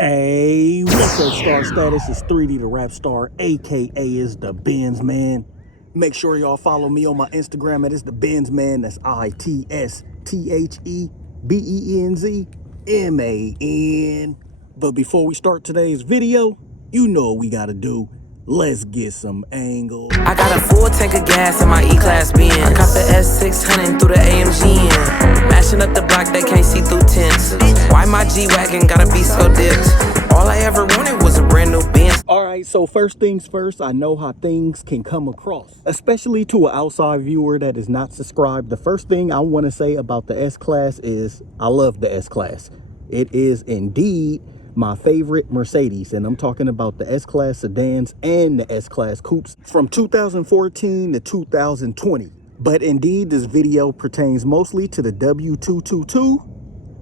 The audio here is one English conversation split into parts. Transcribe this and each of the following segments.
Hey, what's up, Star Status? It's 3D the Rap Star, aka is the Benz Man. Make sure y'all follow me on my Instagram at It's the Benz Man. That's ITSTHEBENZMAN. But before we start today's video, you know what we gotta do. Let's get some angle. I got a full tank of gas in my E-Class Benz. I caught the S600 through the AMG in. Mashing up the block, they can't see through tents. Why my G-Wagon gotta be so dipped? All I ever wanted was a brand new Benz. All right, so first things first, I know how things can come across, especially to an outside viewer that is not subscribed. The first thing I want to say about the S-Class is I love the S-Class. It is indeed my favorite Mercedes, and I'm talking about the S-Class sedans and the S-Class coupes from 2014 to 2020. But indeed, this video pertains mostly to the W222,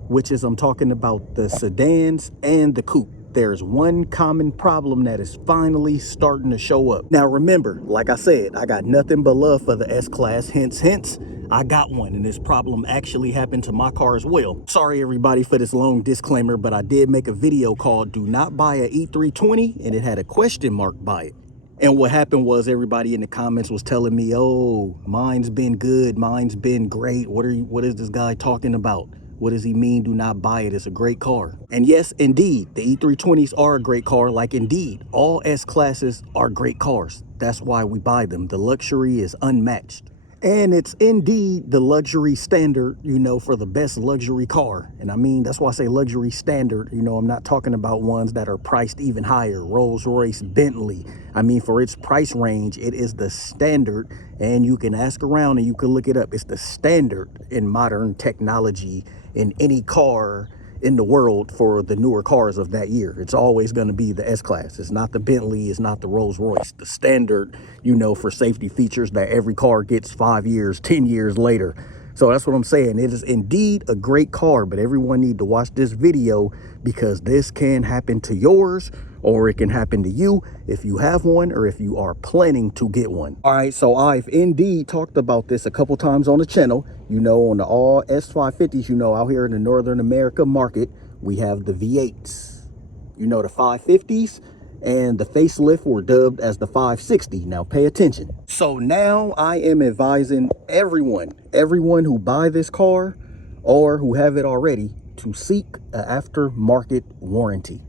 which is I'm talking about the sedans and the coupe. There's one common problem that is finally starting to show up. Now remember, like I said, I got nothing but love for the S-Class, hence, I got one, and this problem actually happened to my car as well. Sorry everybody for this long disclaimer, but I did make a video called Do Not Buy a E320, and it had a question mark by it. And what happened was everybody in the comments was telling me, oh, mine's been good, mine's been great. What is this guy talking about? What does he mean, do not buy it? It's a great car. And yes, indeed, the E320s are a great car. Like indeed, all S-Classes are great cars. That's why we buy them. The luxury is unmatched. And it's indeed the luxury standard, you know, for the best luxury car. And I mean, that's why I say luxury standard. You know, I'm not talking about ones that are priced even higher. Rolls-Royce, Bentley. I mean, for its price range, it is the standard. And you can ask around and you can look it up. It's the standard in modern technology in any car in the world for the newer cars of that year. It's always going to be the S-Class. It's not the Bentley, it's not the Rolls-Royce. The standard, you know, for safety features that every car gets 5 years, 10 years later. So that's what I'm saying. It is indeed a great car, but everyone need to watch this video because this can happen to yours, or it can happen to you if you have one or if you are planning to get one. All right, so I've indeed talked about this a couple times on the channel. You know, on the all S550s, you know, out here in the Northern America market, we have the V8s. You know, the 550s and the facelift were dubbed as the 560. Now pay attention. So now I am advising everyone who buy this car or who have it already to seek an aftermarket warranty.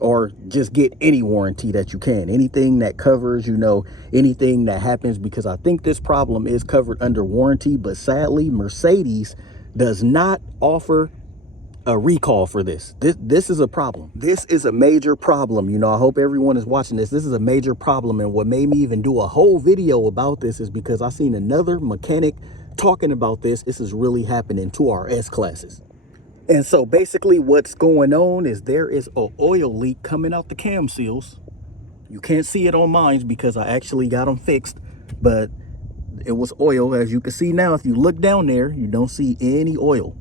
Or just get any warranty that you can, anything that covers, you know, anything that happens, because I think this problem is covered under warranty, but sadly Mercedes does not offer a recall for this. This is a problem. This is a major problem. You know, I hope everyone is watching this. This is a major problem, and what made me even do a whole video about this is because I seen another mechanic talking about this. This is really happening to our S-Classes. And so basically what's going on is there is an oil leak coming out the cam seals. You can't see it on mine because I actually got them fixed, but it was oil. As you can see now, if you look down there, you don't see any oil.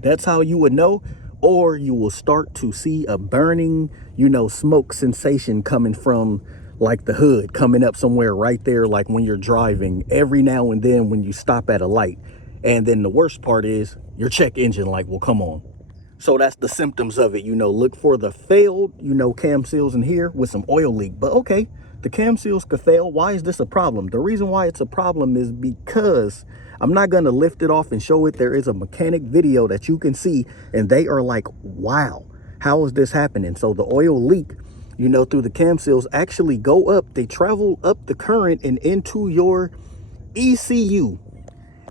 That's how you would know, or you will start to see a burning, you know, smoke sensation coming from like the hood, coming up somewhere right there, like when you're driving every now and then when you stop at a light. And then the worst part is your check engine light will come on. So that's the symptoms of it. You know, look for the failed, you know, cam seals in here with some oil leak. But okay, the cam seals could fail. Why is this a problem? The reason why it's a problem is because I'm not going to lift it off and show it. There is a mechanic video that you can see, and they are like, wow, how is this happening? So the oil leak, you know, through the cam seals actually go up. They travel up the current and into your ECU.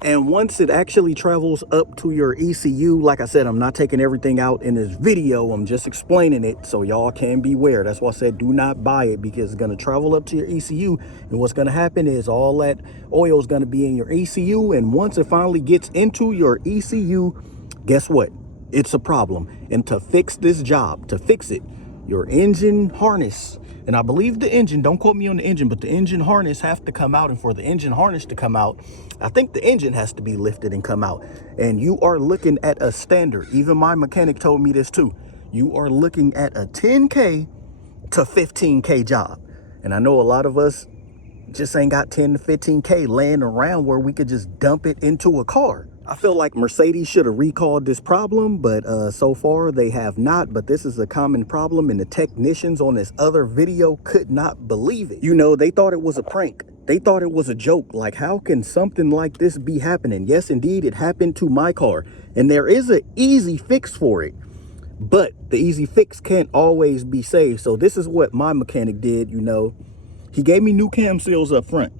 And once it actually travels up to your ECU, like I said, I'm not taking everything out in this video. I'm just explaining it so y'all can beware. That's why I said do not buy it, because it's going to travel up to your ECU. And what's going to happen is all that oil is going to be in your ECU. And once it finally gets into your ECU, guess what? It's a problem. And to fix this job, to fix it, your engine harness, and I believe the engine, don't quote me on the engine, but the engine harness have to come out. And for the engine harness to come out, I think the engine has to be lifted and come out. And you are looking at a standard. Even my mechanic told me this too. You are looking at a 10K to 15K job. And I know a lot of us just ain't got 10 to 15K laying around where we could just dump it into a car. I feel like Mercedes should have recalled this problem, but so far they have not. But this is a common problem, and the technicians on this other video could not believe it. You know, they thought it was a prank. They thought it was a joke. Like, how can something like this be happening? Yes, indeed, it happened to my car, and there is an easy fix for it. But the easy fix can't always be saved. So this is what my mechanic did, you know. He gave me new cam seals up front.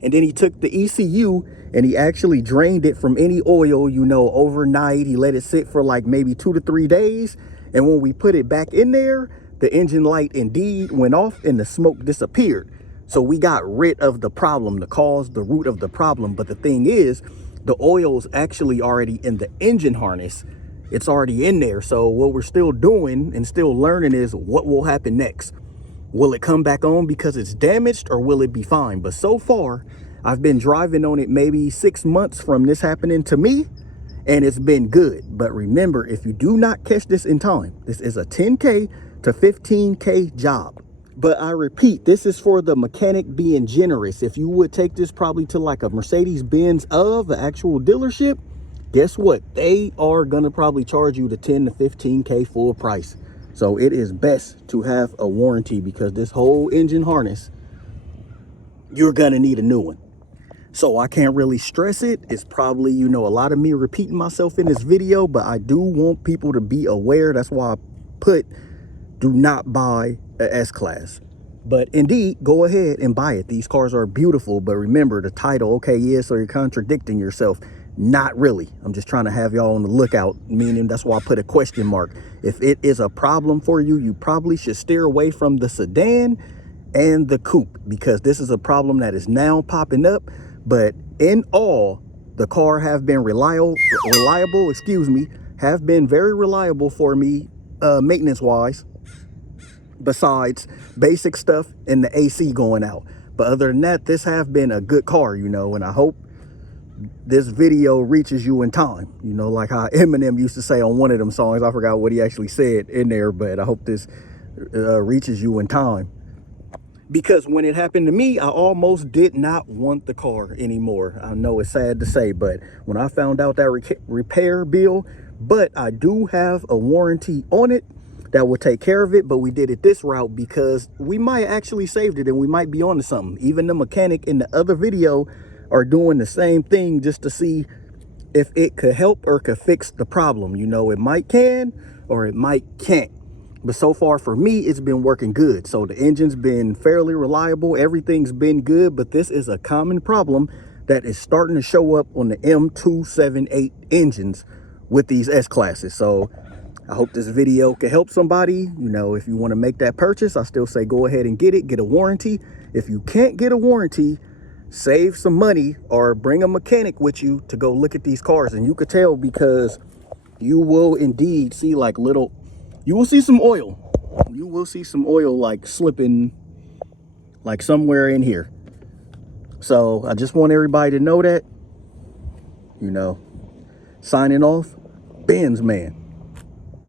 And then he took the ECU and he actually drained it from any oil, you know, overnight. He let it sit for like maybe 2 to 3 days. And when we put it back in there, the engine light indeed went off and the smoke disappeared. So we got rid of the problem, the cause, the root of the problem. But the thing is, the oil's actually already in the engine harness. It's already in there. So what we're still doing and still learning is what will happen next. Will it come back on because it's damaged, or will it be fine? But so far, I've been driving on it maybe 6 months from this happening to me, and it's been good. But remember, if you do not catch this in time, this is a 10K to 15K job. But I repeat, this is for the mechanic being generous. If you would take this probably to like a Mercedes-Benz of the actual dealership, guess what? They are going to probably charge you the 10 to 15K full price. So it is best to have a warranty, because this whole engine harness, you're going to need a new one. So I can't really stress it. It's probably, you know, a lot of me repeating myself in this video, but I do want people to be aware. That's why I put, do not buy a S-Class. But indeed, go ahead and buy it. These cars are beautiful, but remember the title. Okay, yeah, so you're contradicting yourself. Not really. I'm just trying to have y'all on the lookout, meaning that's why I put a question mark. If it is a problem for you, you probably should steer away from the sedan and the coupe, because this is a problem that is now popping up. But in all, the car have been reliable, have been very reliable for me, maintenance wise, besides basic stuff and the AC going out. But other than that, this have been a good car, you know, and I hope this video reaches you in time. You know, like how Eminem used to say on one of them songs. I forgot what he actually said in there, but I hope this reaches you in time. Because when it happened to me, I almost did not want the car anymore. I know it's sad to say, but when I found out that repair bill, but I do have a warranty on it that will take care of it. But we did it this route because we might actually saved it, and we might be on to something. Even the mechanic in the other video are doing the same thing just to see if it could help or could fix the problem. You know, it might can or it might can't. But so far for me, it's been working good. So the engine's been fairly reliable. Everything's been good. But this is a common problem that is starting to show up on the M278 engines with these S-Classes. So I hope this video can help somebody. You know, if you want to make that purchase, I still say go ahead and get it. Get a warranty. If you can't get a warranty, save some money or bring a mechanic with you to go look at these cars. And you could tell, because you will indeed see like little, you will see some oil. You will see some oil like slipping like somewhere in here. So I just want everybody to know that, you know, signing off, Benz Man.